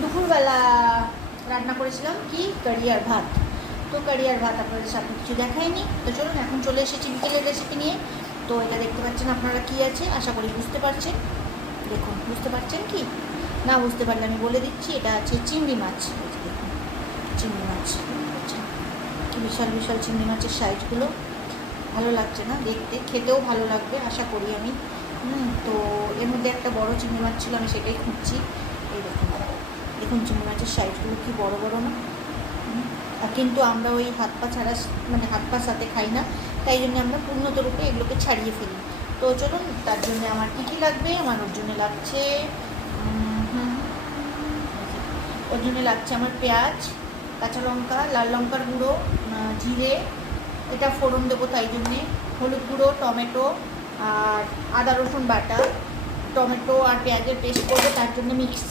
দুপুরবেলা রান্না করেছিলাম কি কারি আর ভাত। তো কারি আর ভাত আপনাদের সামনে কিছু দেখায়নি। তো চলুন এখন চলে এসেছি বিকেলের রেসিপি নিয়ে। তো এটা দেখতে পাচ্ছেন আপনারা কি আছে, আশা করি বুঝতে পারছেন। দেখুন, বুঝতে পারছেন কি না, বুঝতে পারলে আমি বলে দিচ্ছি। এটা আছে চিংড়ি মাছ। দেখুন চিংড়ি মাছ, কি বিশাল বিশাল চিংড়ি মাছের সাইজগুলো। ভালো লাগছে না দেখতে, খেতেও ভালো লাগবে আশা করি আমি। তো এর মধ্যে একটা বড় চিংড়ি মাছ ছিল, আমি সেটাই খুঁজছি। এই দেখুন, দেখুন চিংড়ি মাছের সাইজগুলো কি বড় বড় না। কিন্তু আমরা ওই হাত পা ছাড়া, মানে হাত পা সাথে খাই না, তাই জন্য আমরা পূর্ণত রূপে এগুলোকে ছাড়িয়ে ফেলি। তো চলুন, তার জন্য আমার কী কী লাগবে। আমার ওর জন্য লাগছে আমার পেঁয়াজ, কাঁচা লঙ্কা, লাল লঙ্কার গুঁড়ো, জিরে, এটা ফোড়ন দেবো তাই জন্যে, হলুদ গুঁড়ো, টমেটো আর আদা রসুন বাটা, টমেটো আর পেঁয়াজের পেস্ট করবো তার জন্য মিক্সচার।